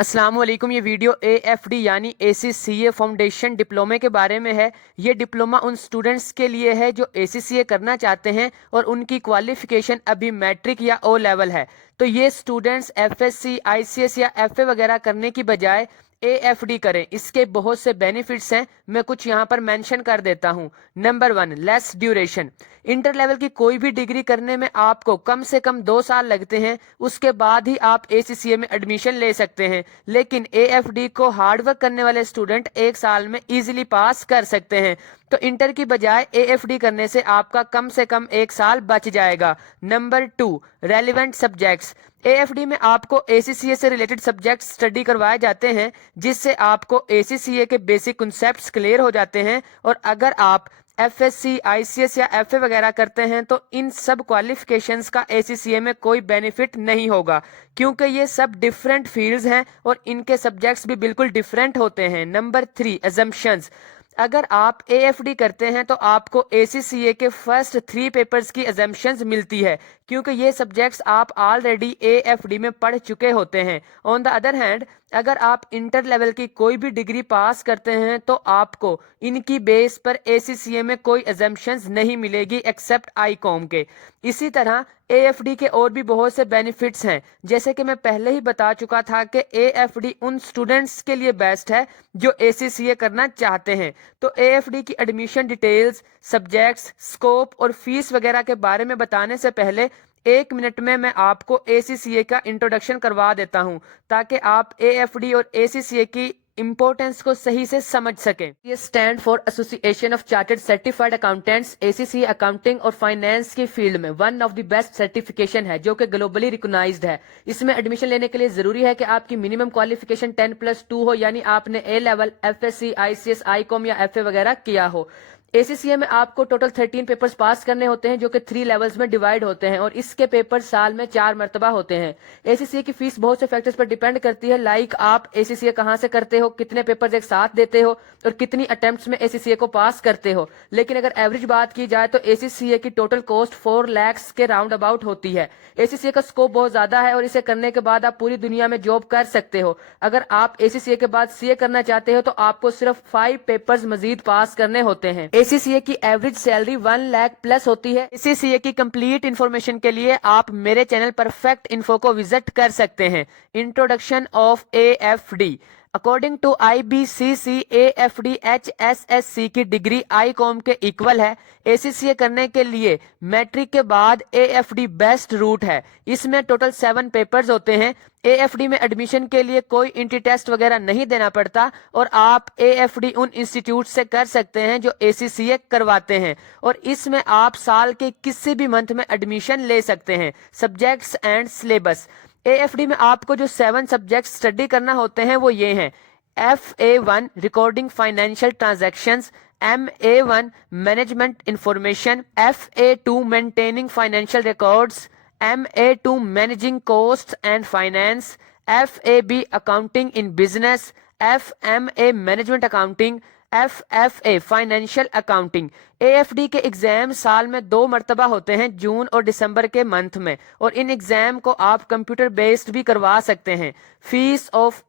अस्सलाम वालेकुम। ये वीडियो AFD यानी ACCA फाउंडेशन डिप्लोमे के बारे में है। ये डिप्लोमा उन स्टूडेंट्स के लिए है जो ACCA करना चाहते हैं और उनकी क्वालिफिकेशन अभी मैट्रिक या O लेवल है। तो ये स्टूडेंट्स FSC, ICS या FA वगैरह करने की बजाय AFD करें। इसके बहुत से बेनिफिट्स हैं, मैं कुछ यहाँ पर मेंशन कर देता हूँ। Number 1, less duration. Inter level की कोई भी डिग्री करने में आपको कम से कम 2 साल लगते हैं, उसके बाद ही आप ACCA में एडमिशन ले सकते हैं। लेकिन AFD को हार्डवर्क करने वाले स्टूडेंट 1 साल में इजीली पास कर सकते हैं। तो इंटर की बजाय AFD करने से आपका कम से कम 1 साल बच जाएगा। Number 2, relevant subjects. AFD में आपको ACCA से रिलेटेड सब्जेक्ट स्टडी करवाए जाते हैं, जिससे आपको ACCA के बेसिक कॉन्सेप्ट्स क्लियर हो जाते हैं। और अगर आप FSC, ICS या FA वगैरह करते हैं तो इन सब क्वालिफिकेशंस का ACCA में कोई बेनिफिट नहीं होगा, क्योंकि ये सब डिफरेंट फील्ड्स हैं और इनके सब्जेक्ट्स भी बिल्कुल डिफरेंट होते हैं। Number 3, assumptions. अगर आप AFD करते हैं तो आपको ACCA के फर्स्ट 3 पेपर्स की एजम्पशंस मिलती है, क्योंकि ये सब्जेक्ट्स आप ऑलरेडी AFD में पढ़ चुके होते हैं। ऑन द अदर हैंड, अगर आप इंटर लेवल की कोई भी डिग्री पास करते हैं तो आपको इनकी बेस पर ACCA में कोई एजम्पशंस नहीं मिलेगी एक्सेप्ट ICOM के। इसी तरह AFD के और भी बहुत से बेनिफिट्स हैं, जैसे कि मैं पहले ही बता चुका था कि AFD उन स्टूडेंट्स के लिए बेस्ट है जो ACCA करना चाहते हैं। तो AFD की एडमिशन डिटेल्स, सब्जेक्ट्स, स्कोप और फीस वगैरह के बारे में बताने से पहले 1 मिनट में मैं आपको ACCA का इंट्रोडक्शन करवा देता हूं, ताकि आप AFD और ACCA की इंपॉर्टेंस को सही से समझ सकें। ये stand for association of chartered certified accountants. ACCA accounting और फाइनेंस की फील्ड में one of the best certification है, जो कि ग्लोबली रिकॉग्नाइज्ड है। इसमें एडमिशन लेने के लिए जरूरी है कि आपकी मिनिमम क्वालिफिकेशन 10+2 हो, यानी आपने A level, FSC, ICS, ICOM या FA वगैरह किया हो। ACCA में आपको टोटल 13 पेपर्स पास करने होते हैं, जो कि 3 लेवल्स में डिवाइड होते हैं, और इसके पेपर साल में 4 मरतबा होते हैं। ACCA की फीस बहुत से फैक्टर्स पर डिपेंड करती है, लाइक आप ACCA कहाँ से करते हो, कितने पेपर्स एक साथ देते हो और कितनी अटेम्प्ट्स में ACCA को पास करते हो। लेकिन अगर एवरेज बात की जाए तो ACCA की टोटल कॉस्ट 4 लाख के राउंड अबाउट होती है। ACCA का स्कोप बहुत ज्यादा है और इसे करने के बाद आप पूरी दुनिया में जॉब कर सकते हो। अगर आप ACCA के बाद CA करना चाहते हो तो आपको सिर्फ 5 पेपर्स मजीद पास करने होते हैं। ACCA की एवरेज सैलरी 1 लाख प्लस होती है। ACCA की कंप्लीट इन्फॉर्मेशन के लिए आप मेरे चैनल परफेक्ट इन्फो को विजिट कर सकते हैं। Introduction of AFD। According to IBCC, AFD HSSC की डिग्री ICOM के इक्वल है। ACCA करने के लिए मैट्रिक के बाद AFD बेस्ट रूट है। इसमें टोटल 7 पेपर्स होते हैं। AFD में एडमिशन के लिए कोई इंट्री टेस्ट वगैरह नहीं देना पड़ता और आप AFD उन इंस्टीट्यूट से कर सकते हैं जो ACCA करवाते हैं, और इसमें आप साल के किसी भी मंथ में एडमिशन ले सकते हैं। Subjects and syllabus. AFD में आपको जो 7 सब्जेक्ट स्टडी करना होते हैं वो ये हैं: FA1 recording financial transactions, MA1 management information, FA2 maintaining financial records, MA2 managing cost and finance, FAB accounting in business, FMA management accounting, FFA financial accounting. AFD के एग्जाम साल में 2 मरतबा होते हैं, जून और दिसंबर के मंथ में, और इन एग्जाम को आप कंप्यूटर बेस्ड भी करवा सकते हैं। फीस ऑफ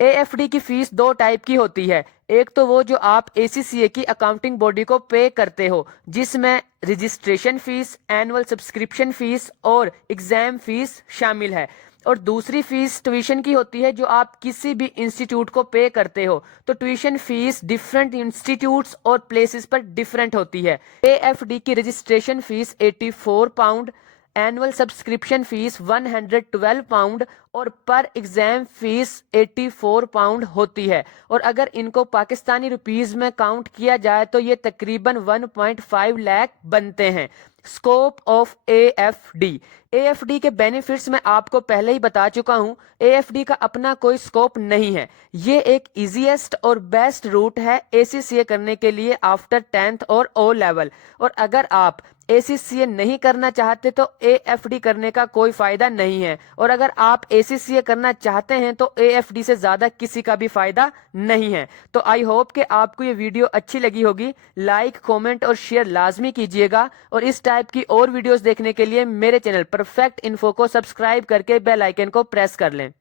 AFD की फीस 2 टाइप की होती है। एक तो वो जो आप ACCA की अकाउंटिंग बॉडी को पे करते हो, जिसमें registration fees, annual subscription fees और एग्जाम फीस शामिल है, और दूसरी फीस ट्यूशन की होती है जो आप किसी भी इंस्टीट्यूट को पे करते हो। तो ट्यूशन फीस डिफरेंट इंस्टीट्यूट्स और प्लेसेस पर डिफरेंट होती है। AFD की registration fees 84 pound, annual subscription fees 112 pound और पर एग्जाम फीस 84 पाउंड होती है। और अगर इनको पाकिस्तानी रुपीस में काउंट किया जाए तो ये तकरीबन 1.5 लाख बनते हैं। स्कोप ऑफ AFD के बेनिफिट्स मैं आपको पहले ही बता चुका हूं। AFD का अपना कोई स्कोप नहीं है। ये एक इजीएस्ट और बेस्ट रूट है ACCA करने के लिए आफ्टर 10th और O लेवल। और अगर आप ACCA नहीं करना चाहते तो AFD करने का कोई फायदा नहीं है, और अगर आप ACCA करना चाहते हैं तो AFD से ज्यादा किसी का भी फायदा नहीं है। तो आई होप कि आपको ये वीडियो अच्छी लगी होगी। लाइक, कमेंट और शेयर लाजमी कीजिएगा, और इस टाइप की और वीडियोस देखने के लिए मेरे चैनल परफेक्ट इन्फो को सब्सक्राइब करके बेल आइकन को प्रेस कर लें।